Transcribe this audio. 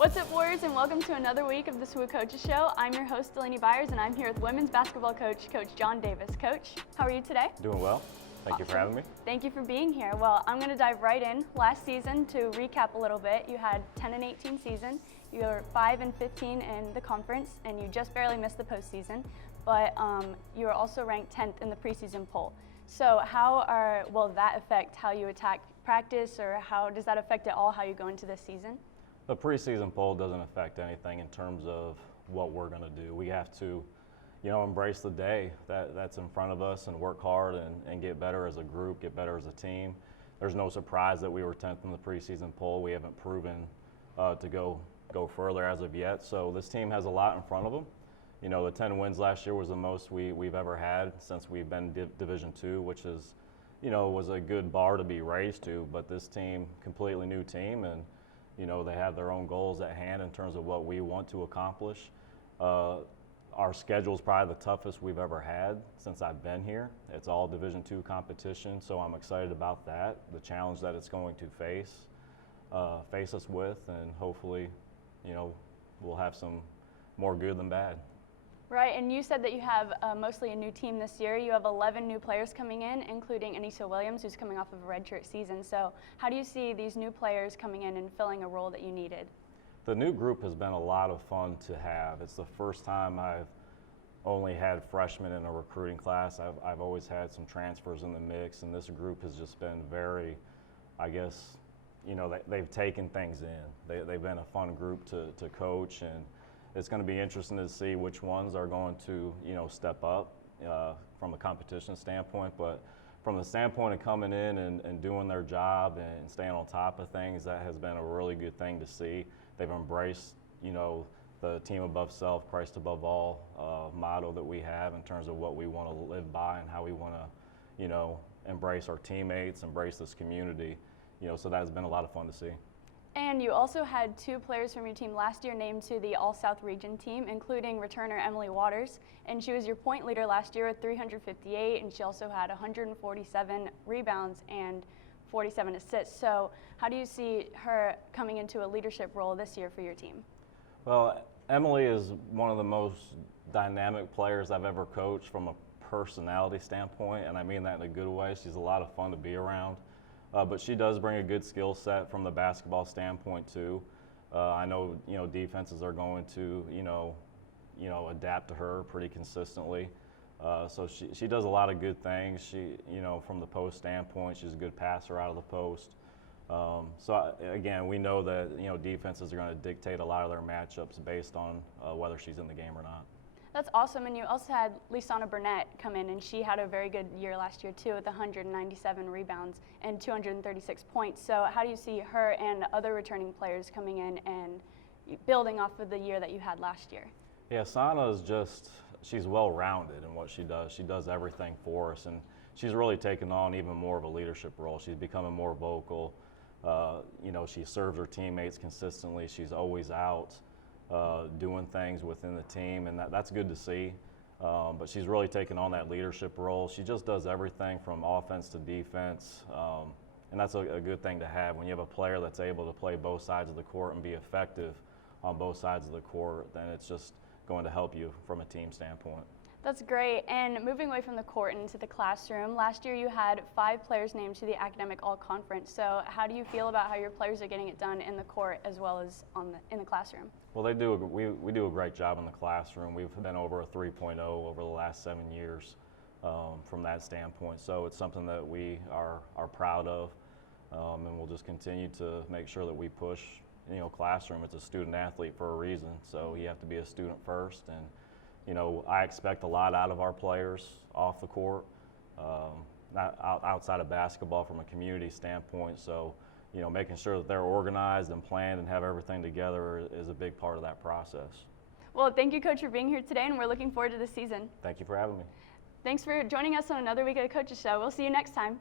What's up, Warriors, and welcome to another week of the SWU Coaches Show. I'm your host, Delaney Byers, and I'm here with women's basketball coach, Coach John Davis. Coach, how are you today? Doing well. Thank you for having me. Thank you for being here. Well, I'm going to dive right in. Last season, to recap a little bit, you had 10-18 season. You were 5-15 in the conference, and you just barely missed the postseason. But you were also ranked 10th in the preseason poll. So will that affect how you attack practice, or how does that affect at all how you go into this season? The preseason poll doesn't affect anything in terms of what we're going to do. We have to, embrace the day that's in front of us and work hard and get better as a group, get better as a team. There's no surprise that we were 10th in the preseason poll. We haven't proven to go further as of yet. So this team has a lot in front of them. The 10 wins last year was the most we've ever had since we've been Division II, which is, was a good bar to be raised to. But this team, completely new team, and they have their own goals at hand in terms of what we want to accomplish. Our schedule is probably the toughest we've ever had since I've been here. It's all Division II competition, so I'm excited about that, the challenge that it's going to face us with, and hopefully, we'll have some more good than bad. Right, and you said that you have mostly a new team this year. You have 11 new players coming in, including Anissa Williams, who's coming off of a redshirt season. So how do you see these new players coming in and filling a role that you needed? The new group has been a lot of fun to have. It's the first time I've only had freshmen in a recruiting class. I've always had some transfers in the mix, and this group has just been very, they've taken things in. They've been a fun group to coach, and it's going to be interesting to see which ones are going to, step up from a competition standpoint. But from the standpoint of coming in and doing their job and staying on top of things, that has been a really good thing to see. They've embraced, the team above self, Christ above all motto that we have in terms of what we want to live by and how we want to, embrace our teammates, embrace this community. So that's been a lot of fun to see. And you also had two players from your team last year named to the All-South Region team, including returner Emily Waters. And she was your point leader last year with 358, and she also had 147 rebounds and 47 assists. So how do you see her coming into a leadership role this year for your team? Well, Emily is one of the most dynamic players I've ever coached from a personality standpoint, and I mean that in a good way. She's a lot of fun to be around. But she does bring a good skill set from the basketball standpoint too. I know defenses are going to adapt to her pretty consistently. So she does a lot of good things. She from the post standpoint, she's a good passer out of the post. Again, we know that defenses are going to dictate a lot of their matchups based on whether she's in the game or not. That's awesome, and you also had Lisana Burnett come in, and she had a very good year last year too with 197 rebounds and 236 points. So how do you see her and other returning players coming in and building off of the year that you had last year? Yeah, Sana is she's well-rounded in what she does. She does everything for us, and she's really taken on even more of a leadership role. She's becoming more vocal. She serves her teammates consistently. She's always out. Doing things within the team, and that's good to see. But she's really taken on that leadership role. She just does everything from offense to defense, and that's a good thing to have. When you have a player that's able to play both sides of the court and be effective on both sides of the court, then it's just going to help you from a team standpoint. That's great. And moving away from the court and into the classroom, last year you had 5 players named to the Academic All-Conference. So how do you feel about how your players are getting it done in the court as well as in the classroom? Well, we do a great job in the classroom. We've been over a 3.0 over the last 7 years from that standpoint. So it's something that we are proud of, and we'll just continue to make sure that we push. Classroom, it's a student athlete for a reason. So you have to be a student first, and I expect a lot out of our players off the court, not outside of basketball from a community standpoint. So, making sure that they're organized and planned and have everything together is a big part of that process. Well, thank you, Coach, for being here today, and we're looking forward to the season. Thank you for having me. Thanks for joining us on another week of the Coaches Show. We'll see you next time.